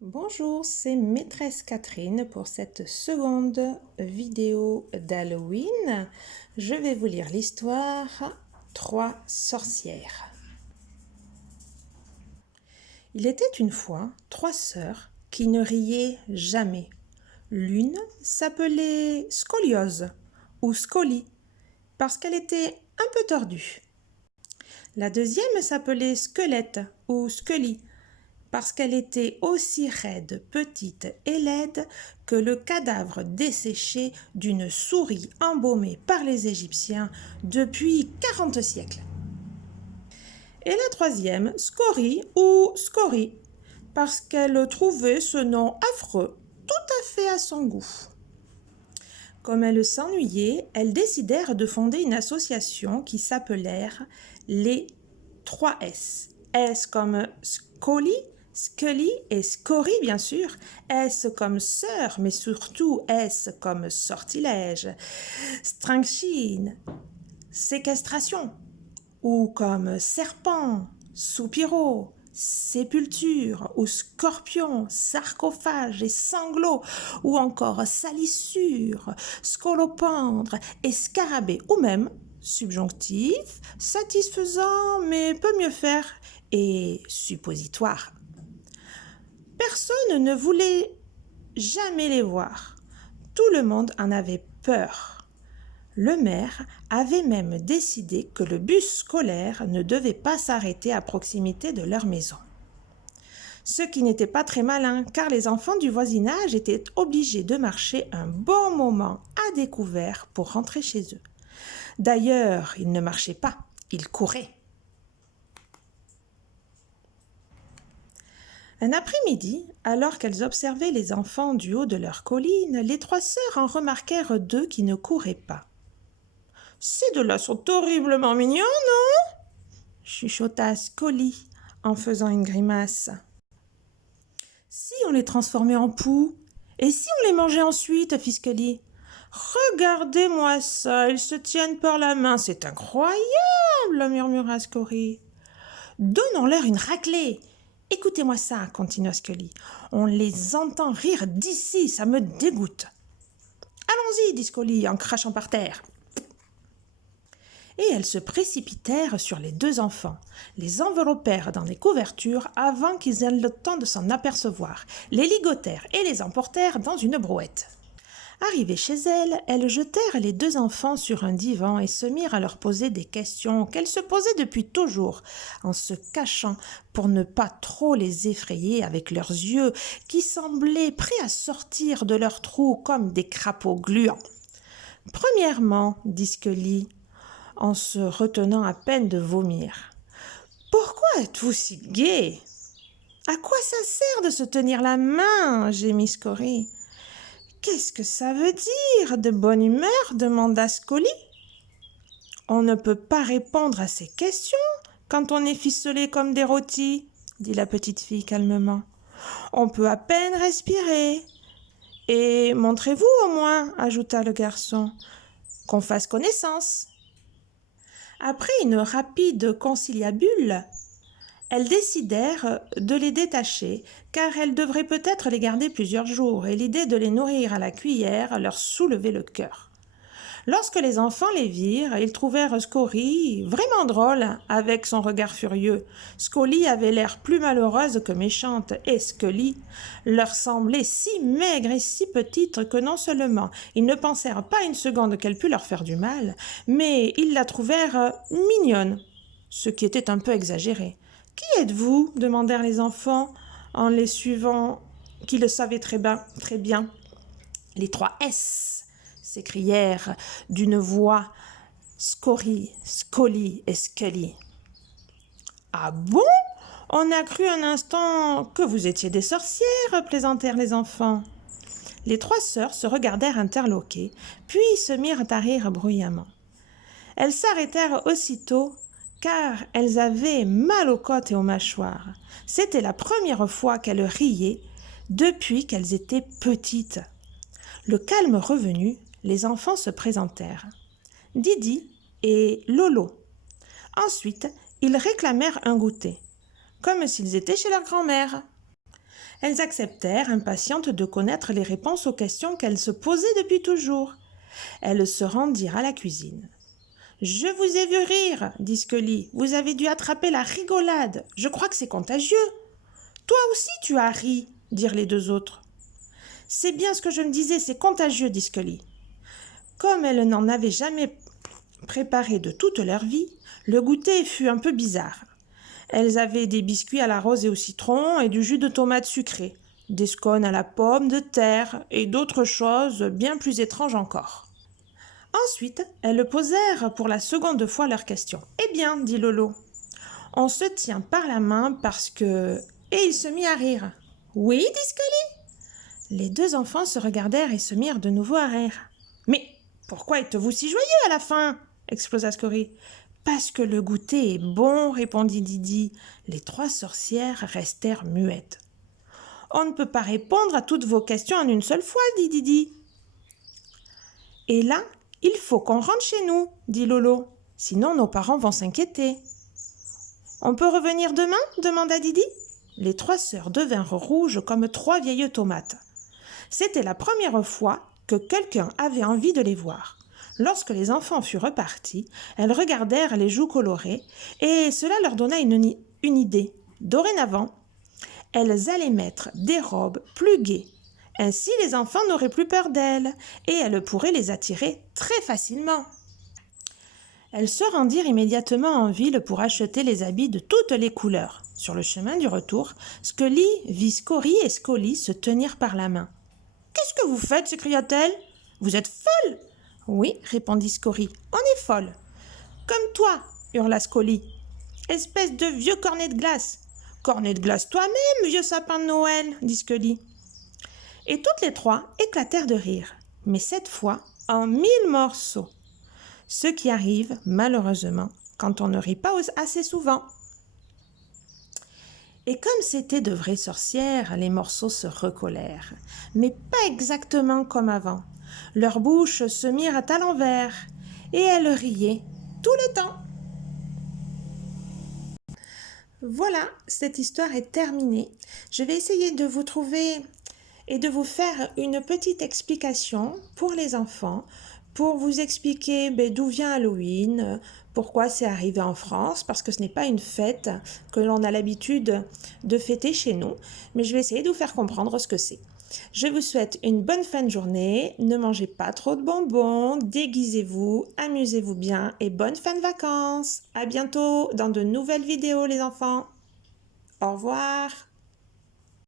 Bonjour, c'est Maîtresse Catherine pour cette seconde vidéo d'Halloween. Je vais vous lire l'histoire 3 sorcières. Il était une fois 3 sœurs qui ne riaient jamais. L'une s'appelait Scoliose ou Scolie parce qu'elle était un peu tordue. La deuxième s'appelait Squelette ou Scully parce qu'elle était aussi raide, petite et laide que le cadavre desséché d'une souris embaumée par les Égyptiens depuis 40 siècles. Et la troisième, Scorie ou Scorie, parce qu'elle trouvait ce nom affreux tout à fait à son goût. Comme elles s'ennuyaient, elles décidèrent de fonder une association qui s'appelèrent les 3 S. S comme Scully, Scully et Scorie, bien sûr. S comme sœur, mais surtout S comme sortilège. Stringsheen, séquestration. Ou comme serpent, soupiraux, sépulture, ou scorpion, sarcophage et sanglot, ou encore salissure, scolopendre et scarabée, ou même subjonctif, satisfaisant mais peut mieux faire, et suppositoire. Personne ne voulait jamais les voir. Tout le monde en avait peur. Le maire avait même décidé que le bus scolaire ne devait pas s'arrêter à proximité de leur maison. Ce qui n'était pas très malin, car les enfants du voisinage étaient obligés de marcher un bon moment à découvert pour rentrer chez eux. D'ailleurs, ils ne marchaient pas, ils couraient. Un après-midi, alors qu'elles observaient les enfants du haut de leur colline, les 3 sœurs en remarquèrent 2 qui ne couraient pas. « Ces 2-là sont horriblement mignons, non ?» chuchota Scolie en faisant une grimace. « Si on les transformait en poux, et si on les mangeait ensuite ?» fit Scolie. « Regardez-moi ça, ils se tiennent par la main, c'est incroyable !» murmura Scorie. « Donnons-leur une raclée !» « Écoutez-moi ça, continua Scully. On les entend rire d'ici, ça me dégoûte. »« Allons-y, dit Scully en crachant par terre. » Et elles se précipitèrent sur les 2 enfants, les enveloppèrent dans des couvertures avant qu'ils aient le temps de s'en apercevoir, les ligotèrent et les emportèrent dans une brouette. Arrivées chez elles jetèrent les 2 enfants sur un divan et se mirent à leur poser des questions qu'elles se posaient depuis toujours, en se cachant pour ne pas trop les effrayer avec leurs yeux qui semblaient prêts à sortir de leurs trous comme des crapauds gluants. « Premièrement, dit Scully, en se retenant à peine de vomir, « pourquoi êtes-vous si gais ?»« À quoi ça sert de se tenir la main ?» gémit Scorie. « Qu'est-ce que ça veut dire, de bonne humeur ?» demanda Scolie. « On ne peut pas répondre à ces questions quand on est ficelé comme des rôtis, » dit la petite fille calmement. « On peut à peine respirer. »« Et montrez-vous au moins, » ajouta le garçon, « qu'on fasse connaissance. » Après une rapide conciliabule, elles décidèrent de les détacher, car elles devraient peut-être les garder plusieurs jours, et l'idée de les nourrir à la cuillère leur soulevait le cœur. Lorsque les enfants les virent, ils trouvèrent Scorie vraiment drôle, avec son regard furieux. Scolie avait l'air plus malheureuse que méchante, et Scully leur semblait si maigre et si petite que non seulement ils ne pensèrent pas une seconde qu'elle pût leur faire du mal, mais ils la trouvèrent mignonne, ce qui était un peu exagéré. « Qui êtes-vous » demandèrent les enfants, en les suivant, qui le savaient très bien. « Les 3 S » s'écrièrent d'une voix Scorie, Scolie et Scully. « Ah bon ? On a cru un instant que vous étiez des sorcières » plaisantèrent les enfants. Les 3 sœurs se regardèrent interloquées, puis se mirent à rire bruyamment. Elles s'arrêtèrent aussitôt, car elles avaient mal aux côtes et aux mâchoires. C'était la première fois qu'elles riaient depuis qu'elles étaient petites. Le calme revenu, les enfants se présentèrent. Didi et Lolo. Ensuite, ils réclamèrent un goûter, comme s'ils étaient chez leur grand-mère. Elles acceptèrent, impatientes de connaître les réponses aux questions qu'elles se posaient depuis toujours. Elles se rendirent à la cuisine. « Je vous ai vu rire, dit Scully. Vous avez dû attraper la rigolade. Je crois que c'est contagieux. Toi aussi tu as ri, dirent les deux autres. C'est bien ce que je me disais, c'est contagieux, dit Scully. Comme elles n'en avaient jamais préparé de toute leur vie, le goûter fut un peu bizarre. Elles avaient des biscuits à la rose et au citron et du jus de tomate sucré, des scones à la pomme de terre et d'autres choses bien plus étranges encore. Ensuite, elles posèrent pour la seconde fois leurs questions. « Eh bien, dit Lolo, on se tient par la main parce que... » Et il se mit à rire. « Oui, dit Scully. » Les deux enfants se regardèrent et se mirent de nouveau à rire. « Mais pourquoi êtes-vous si joyeux à la fin ?» explosa Scully. « Parce que le goûter est bon, répondit Didi. Les trois sorcières restèrent muettes. « On ne peut pas répondre à toutes vos questions en une seule fois, dit Didi. »« Et là, il faut qu'on rentre chez nous, dit Lolo. Sinon nos parents vont s'inquiéter. »« On peut revenir demain ?» demanda Didi. Les trois sœurs devinrent rouges comme trois vieilles tomates. C'était la première fois que quelqu'un avait envie de les voir. Lorsque les enfants furent repartis, elles regardèrent les joues colorées et cela leur donna une idée. Dorénavant, elles allaient mettre des robes plus gaies. Ainsi, les enfants n'auraient plus peur d'elles et elles pourraient les attirer très facilement. Elles se rendirent immédiatement en ville pour acheter les habits de toutes les couleurs. Sur le chemin du retour, Scully vit Scori et Scully se tenir par la main. « Qu'est-ce que vous faites » s'écria-t-elle. « Vous êtes folle !»« Oui, répondit Scori, on est folle. »« Comme toi !» hurla Scully. « Espèce de vieux cornet de glace !»« Cornet de glace toi-même, vieux sapin de Noël !» dit Scully. Et toutes les trois éclatèrent de rire, mais cette fois en 1000 morceaux. Ce qui arrive, malheureusement, quand on ne rit pas assez souvent. Et comme c'étaient de vraies sorcières, les morceaux se recollèrent, mais pas exactement comme avant. Leurs bouches se mirent à l'envers, et elles riaient tout le temps. Voilà, cette histoire est terminée. Je vais essayer de vous trouver et de vous faire une petite explication pour les enfants, pour vous expliquer d'où vient Halloween, pourquoi c'est arrivé en France, parce que ce n'est pas une fête que l'on a l'habitude de fêter chez nous, mais je vais essayer de vous faire comprendre ce que c'est. Je vous souhaite une bonne fin de journée, ne mangez pas trop de bonbons, déguisez-vous, amusez-vous bien et bonne fin de vacances. À bientôt dans de nouvelles vidéos les enfants. Au revoir.